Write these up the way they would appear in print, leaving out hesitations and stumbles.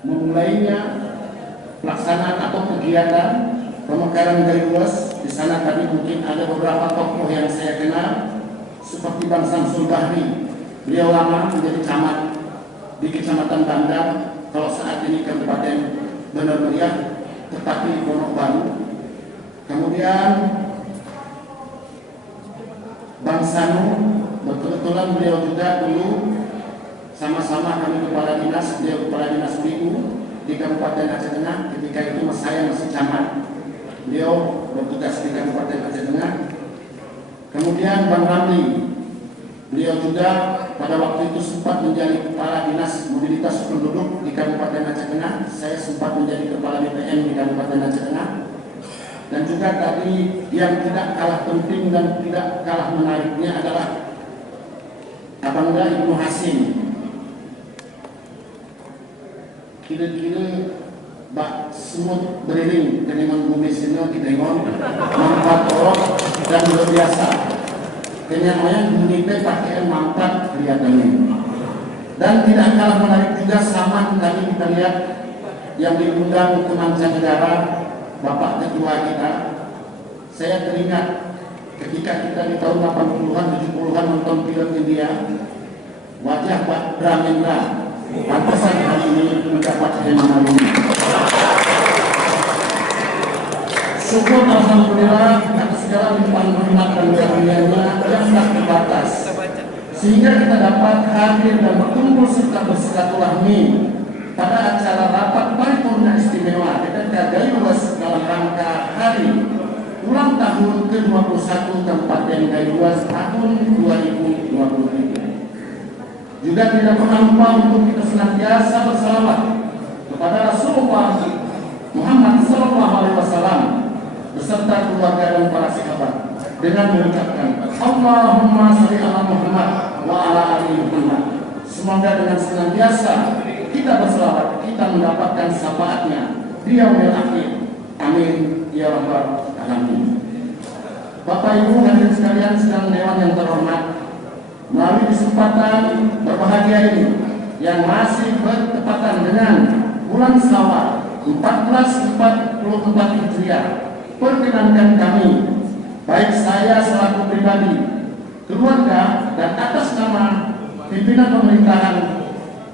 memulainya pelaksanaan atau kegiatan pemekaran garis luas. Di sana tadi mungkin ada beberapa tokoh yang saya kenal seperti Bang Samsul Bahri. Beliau lama menjadi camat di Kecamatan Bandar, kalau saat ini Kabupaten Benar Meriah, tetapi Pondok Baru. Kemudian Bang Sanu, kebetulan beliau juga dulu sama-sama kami kepala dinas, beliau kepala dinas PU di Kabupaten Aceh Tengah. Ketika itu saya masih camat, beliau bertugas di Kabupaten Aceh Tengah. Kemudian Bang Ramli, beliau juga pada waktu itu sempat menjadi kepala dinas mobilitas penduduk di Kabupaten Aceh Tengah. Saya sempat menjadi kepala BPN di Kabupaten Aceh Tengah. Dan juga tadi yang tidak kalah penting dan tidak kalah menariknya adalah Abangga Ibnu Hasim. Kira-kira bak semut beriring dengan bumi sini didengon mampat orok dan luar biasa. Kenyamanan bunyi pakaian mampat kelihatannya. Dan tidak kalah menarik juga sama tadi kita lihat yang diundang ke mancanegara, Bapak Ketua kita. Saya teringat ketika kita di tahun 80-an, 70-an nonton film India, wajah Pak Brahmendra, pantasan hari ini mendapat kehormatan ini. Syukur alhamdulillah atas segala limpahan rahmat dan karunia-Nya yang tak terbatas, sehingga kita dapat hadir dan berkumpul serta bersilaturahmi pada acara rapat paripurna istimewa PKK Garis Luas dalam rangka hari ulang tahun ke-21 Kabupaten Garis Luas tahun 2020. Juga tidak pernah lupa untuk kita senantiasa bersalawat kepada Rasulullah Muhammad SAW beserta keluarga dan para sahabat dengan mengucapkan Allahumma sholli ala Muhammad wa ala ali Muhammad. Semoga dengan senantiasa kita berselawat, kita mendapatkan syafaatnya di yaumil akhir. Amin ya rabbal alamin. Bapak Ibu hadirin sekalian sedang dewan yang terhormat, melalui kesempatan berbahagia ini yang masih bertepatan dengan bulan Syawal 1444 Hijriah, perkenankan kami, baik saya selaku pribadi, keluarga, dan atas nama pimpinan pemerintahan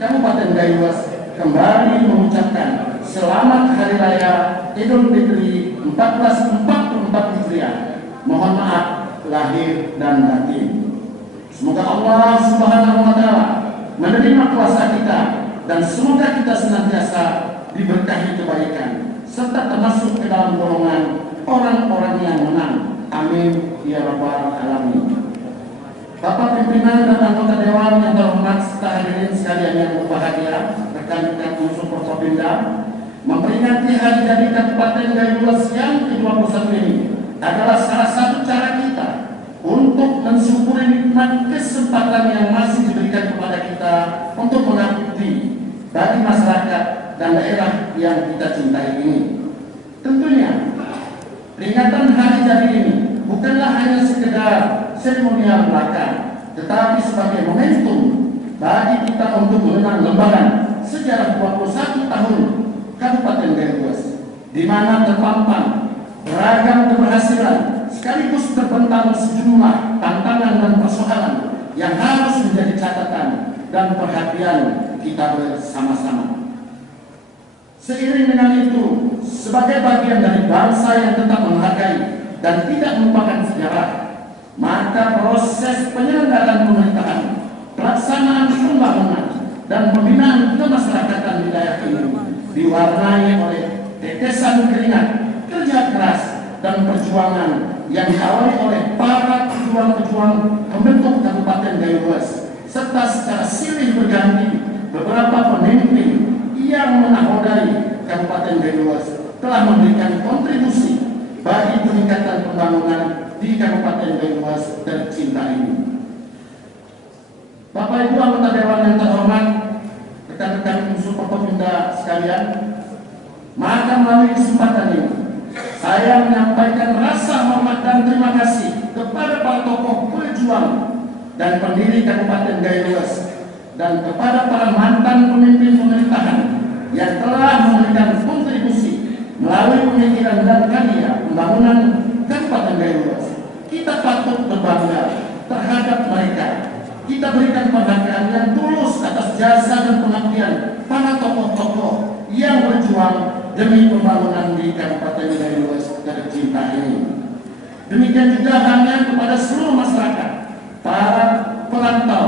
Kabupaten Garis Luas kembali mengucapkan selamat Hari Raya Idul Fitri 1444 Hijriah. Mohon maaf lahir dan batin. Semoga Allah Subhanahu wa Ta'ala menerima puasa kita dan semoga kita senantiasa diberkahi kebaikan serta termasuk ke dalam golongan orang-orang yang menang. Amin ya rabbal alamin. Bapak pimpinan dan anggota dewan yang terhormat serta hadirin sekalian yang berbahagia, rekan-rekan unsur Forkopimda, memperingati hari jadi Kabupaten Garis Luas yang ke-21 ini adalah salah satu cara kita untuk mensyukuri nikmat kesempatan yang masih diberikan kepada kita untuk mengabdi bagi masyarakat dan daerah yang kita cintai ini. Tentunya peringatan hari jadi ini bukanlah hanya sekedar seremonial belaka, tetapi sebagai momentum bagi kita untuk mengenang lembaran sejarah 21 tahun Kabupaten Garis Luas, di mana terpampang beragam keberhasilan sekaligus terbentang sejumlah tantangan dan persoalan yang harus menjadi catatan dan perhatian kita bersama-sama. Seiring dengan itu, sebagai bagian dari bangsa yang tetap menghargai dan tidak melupakan sejarah, maka proses penyelenggaraan pemerintahan, pelaksanaan pembangunan, dan pembinaan kemasyarakatan wilayah ini diwarnai oleh tetesan keringat, kerja keras, dan perjuangan yang diawali oleh para pejuang-pejuang pembentuk Kabupaten Garis Luas, serta secara silih berganti beberapa pemimpin yang menakodai Kabupaten Garis Luas telah memberikan kontribusi bagi peningkatan pembangunan di Kabupaten Garis Luas tercinta ini. Bapak Ibu anggota dewan yang terhormat, rekan-rekan unsur Forkopimda sekalian, maka melalui kesempatan ini saya menyampaikan rasa hormat dan terima kasih kepada para tokoh pejuang dan pendiri Kabupaten Garis Luas dan kepada para mantan pemimpin pemerintahan yang telah memberikan kontribusi melalui pemikiran dan karya pembangunan Kabupaten Gayuwas. Kita patut berbangga terhadap mereka. Kita berikan penghargaan yang tulus atas jasa dan pengabdian para tokoh-tokoh yang berjuang demi pembangunan di Kabupaten Gayuwas tercinta ini. Demikian juga hanya kepada seluruh masyarakat, para perantau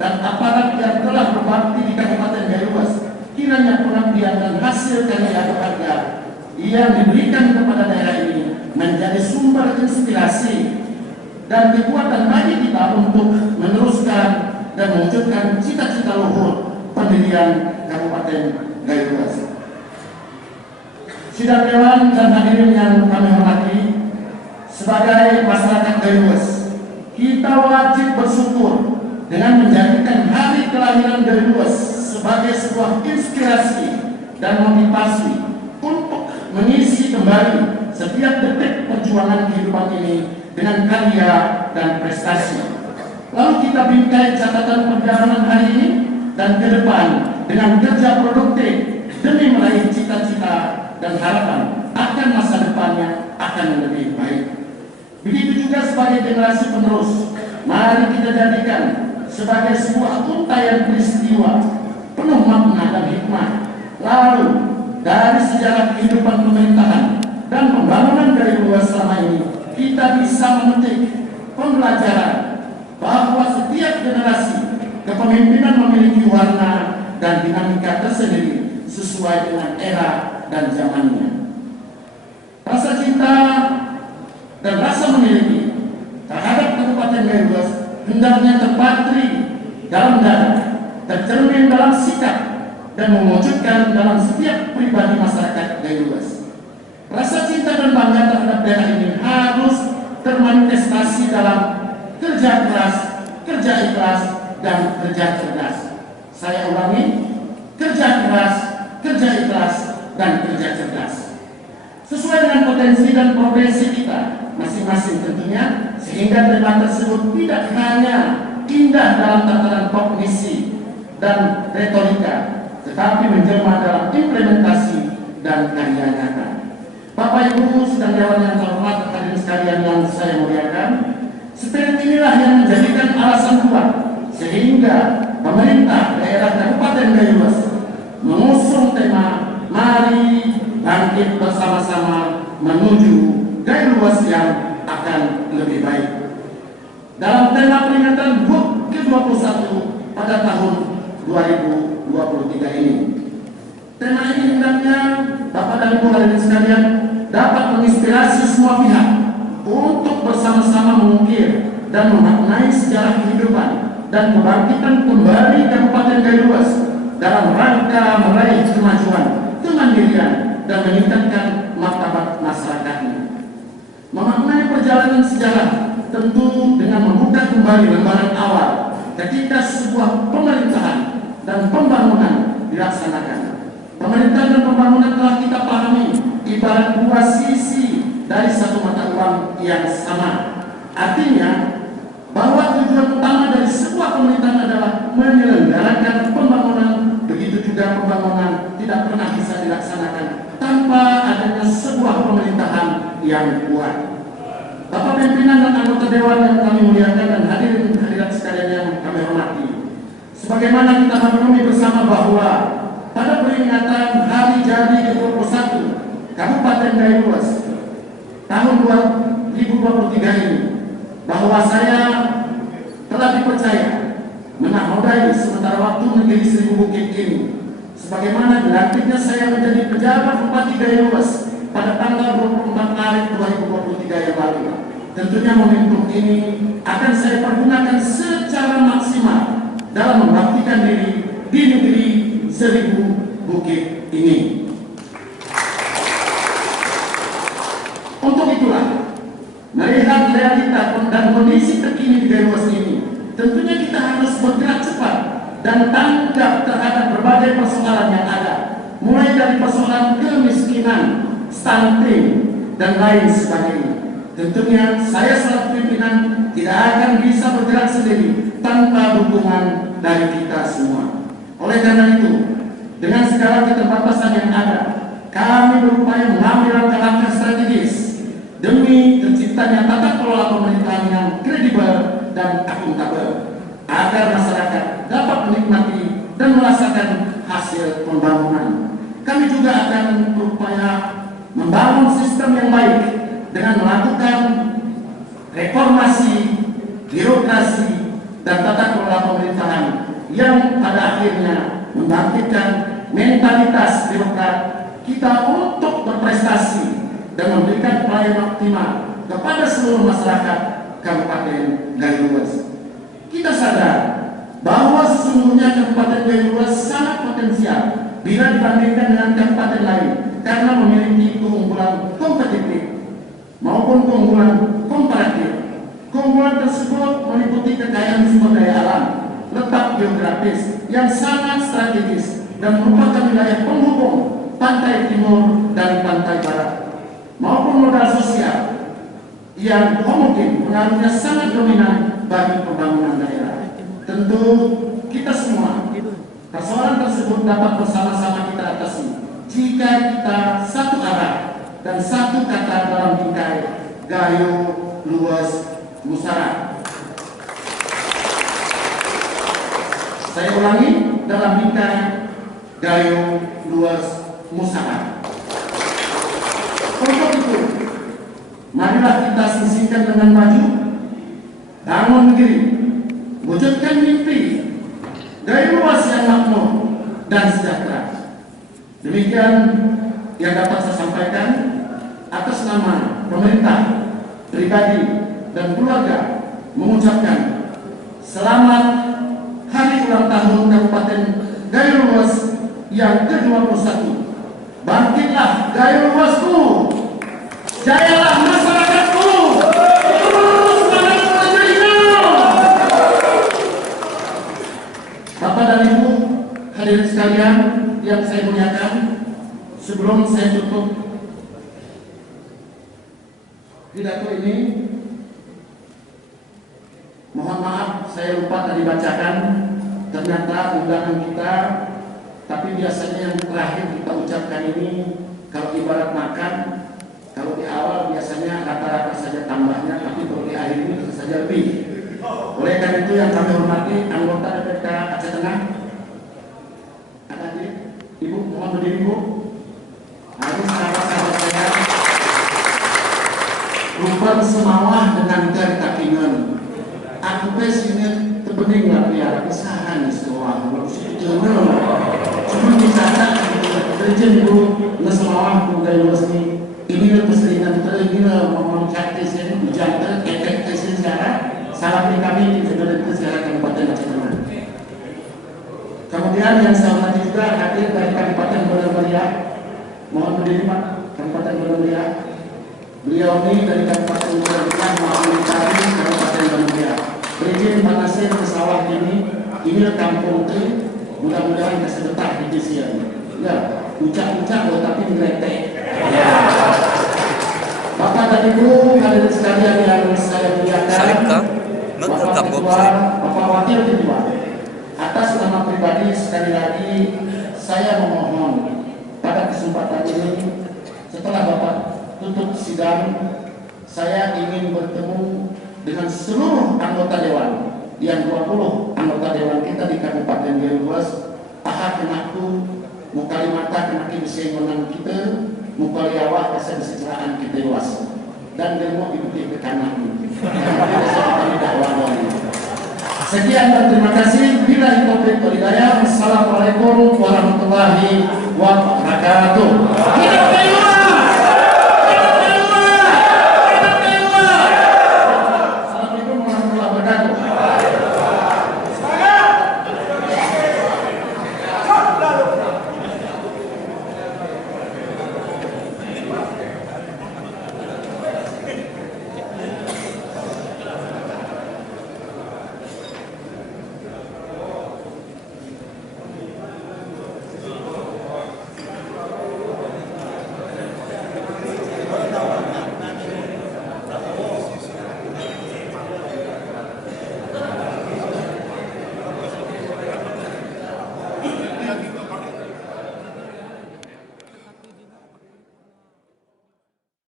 dan aparat yang telah berbakti di Kabupaten Gayuwas. Kiranya pengabdian dan hasil karya berharga yang diberikan kepada daerah ini menjadi sumber inspirasi dan kekuatan bagi kita untuk meneruskan dan mewujudkan cita-cita luhur pendirian Kabupaten Gayuwas. Sidang Dewan dan hadirin yang kami hormati, sebagai masyarakat Gayuwas, kita wajib bersyukur dengan menjadikan hari kelahiran Gayuwas sebagai sebuah inspirasi dan motivasi untuk mengisi kembali setiap detik perjuangan kehidupan ini dengan karya dan prestasi. Lalu kita bingkai catatan perjalanan hari ini dan ke depan dengan kerja produktif demi meraih cita-cita dan harapan akan masa depannya akan lebih baik. Begitu juga sebagai generasi penerus, mari kita jadikan sebagai sebuah untayan peristiwa penuh makna dan hikmah. Lalu dari sejarah kehidupan pemerintahan dan pembangunan Gayuwas selama ini, kita bisa memetik pembelajaran bahwa setiap generasi kepemimpinan memiliki warna dan dinamika tersendiri sesuai dengan era dan zamannya. Rasa cinta dan rasa memiliki terhadap Kabupaten Gayuwas hendaknya terpatri dalam dada, tercermin dalam sikap, dan mewujudkan dalam setiap pribadi masyarakat Gayuwas. Rasa cinta dan bangga terhadap daerah ini harus termanifestasi dalam kerja keras, kerja ikhlas, dan kerja cerdas. Saya ulangi, kerja keras, kerja ikhlas, dan kerja cerdas. Sesuai dengan potensi dan profesi kita masing-masing tentunya, sehingga tema tersebut tidak hanya indah dalam tataran kognisi dan retorika, tetapi menjelma dalam implementasi dan karya nyata. Bapak Ibu sedang Dewan yang terhormat, hadirin sekalian yang saya muliakan, spirit inilah yang menjadikan alasan kuat sehingga pemerintah daerah Kabupaten Gayuwas mengusung tema "Mari bangkit bersama-sama menuju Gayuwas yang akan lebih baik". Dalam tema peringatan HUT ke-21 pada tahun 2023 ini, tema ini hendaknya Bapak dan Ibu hadirin sekalian dapat menginspirasi semua pihak untuk bersama-sama mengukir dan memaknai sejarah kehidupan dan kebangkitan kembali Kabupaten Gayuwas dalam rangka meraih kemajuan, kemandirian, dan meningkatkan martabat masyarakatnya. Memaknai perjalanan sejarah tentu dengan membuka kembali lembaran awal ketika sebuah pemerintahan dan pembangunan dilaksanakan. Pemerintahan dan pembangunan telah kita pahami ibarat dua sisi dari satu mata uang yang sama. Artinya bahwa tujuan utama dari sebuah pemerintahan adalah menyelenggarakan pembangunan. Begitu juga pembangunan tidak pernah bisa dilaksanakan tanpa adanya sebuah pemerintahan yang kuat. Bapak pimpinan dan anggota Dewan yang kami muliakan dan hadirin hadirat sekalian yang kami hormati, sebagaimana kita memenuhi bersama bahwa pada peringatan Hari Jadi ke-21 Kabupaten Gayuwas tahun 2023 ini, bahwa saya telah dipercaya menakodai sementara waktu negeri Seribu Bukit ini, sebagaimana dilantiknya saya menjadi pejabat Bupati Gayuwas pada tanggal 24 Maret 2023 yang lalu. Tentunya momentum ini akan saya pergunakan secara maksimal dalam membaktikan diri di negeri Seribu Bukit ini. Untuk itulah, melihat realita dan kondisi terkini di Gayuwas ini, tentunya kita harus bergerak cepat dan tanggap terhadap berbagai persoalan yang ada, mulai dari persoalan kemiskinan, stunting, dan lain sebagainya. Tentunya saya selaku pimpinan tidak akan bisa bergerak sendiri tanpa dukungan dari kita semua. Oleh karena itu, Dengan segala keterbatasan yang ada, kami berupaya mengambil langkah-langkah strategis demi terciptanya tata kelola pemerintahan yang kredibel dan akuntabel, agar masyarakat dapat menikmati dan merasakan hasil pembangunan. Kami juga akan berupaya membangun sistem yang baik dengan melakukan reformasi birokrasi dan tata kelola pemerintahan yang pada akhirnya membangkitkan mentalitas birokrat kita untuk berprestasi dan memberikan pelayanan optimal kepada seluruh masyarakat Kabupaten Gayo Luas. Kita sadar bahwa sesungguhnya Kabupaten Gayo Luas sangat potensial bila dibandingkan dengan kabupaten lain karena memiliki keunggulan kompetitif maupun keunggulan komparatif. Keunggulan tersebut meliputi kekayaan sumber daya alam, letak geografis yang sangat strategis dan merupakan wilayah penghubung pantai timur dan pantai barat, maupun modal sosial yang homogen pengaruhnya sangat dominan bagi pembangunan daerah. Tentu kita semua persoalan tersebut dapat bersama-sama kita atasi jika kita satu arah dan satu kata dalam bingkai Gayo Luas Musara. Saya ulangi, dalam bingkai Gayo Luas Musara. Untuk itu, marilah kita sisihkan dengan maju, bangun negeri, wujudkan mimpi Gayo Luas yang makmur dan sejahtera. Demikian yang dapat saya sampaikan atas nama pemerintah, pribadi, dan keluarga mengucapkan selamat hari ulang tahun Kabupaten Gayo Luas yang ke-21. Bangkitlah Gayo Luasku, jayalah masyarakatku, terus semangat menjadi. Bapak dan Ibu hadirin sekalian yang saya muliakan, sebelum saya tutup pidato ini, mohon maaf saya lupa tadi bacakan ternyata undangan kita, tapi biasanya yang terakhir kita ucapkan ini kalau ibarat makan, kalau di awal biasanya rata-rata saja tambahnya, tapi kalau di akhir ini bisa saja lebih. Oleh karena itu yang kami hormati anggota DPRD Aceh Tengah, ada adik, Ibu mohon berdiri Bu. Hari sahabat-sahabat saya, rupan semawah dengan tertakingan. Aku pesini terbening lah biar kesahan sekolah. Cuma bicara kerja Ibu ngesemawah Bu Gayo Luas ini keseringan ini ngomong praktis ini hujan terkait sejarah salah kami di sejarah Kabupaten Aceh Tengah. Kemudian yang saya hormati juga hadir dari Kabupaten Bola-Mulia. Mohon berdiri Pak, Kabupaten Bola-Mulia. Beliau ini dari Kabupaten Bola-Mulia mewakili Kabupaten Bola-Mulia. Berizin Pak Nasir ke sawah ini kampung tri, mudah-mudahan bisa betah di sini. Ya, ucap-ucap tapi ngeletek. Bapak dan Ibu hadirin sekalian yang saya muliakan, Bapak Ketua, Bapak Wakil Ketua, atas nama pribadi sekali lagi saya memohon pada kesempatan ini setelah Bapak tutup sidang, saya ingin bertemu dengan seluruh anggota dewan yang 20 anggota dewan kita di Kabupaten Gayo Luas. Ahad kenaku mukalimata kenaki bisa menang kita mukaliawah kesejahteraan kita luas dan demo ikuti ke kanan ini. Sekian dan terima kasih. Bila itu Assalamualaikum warahmatullahi wabarakatuh.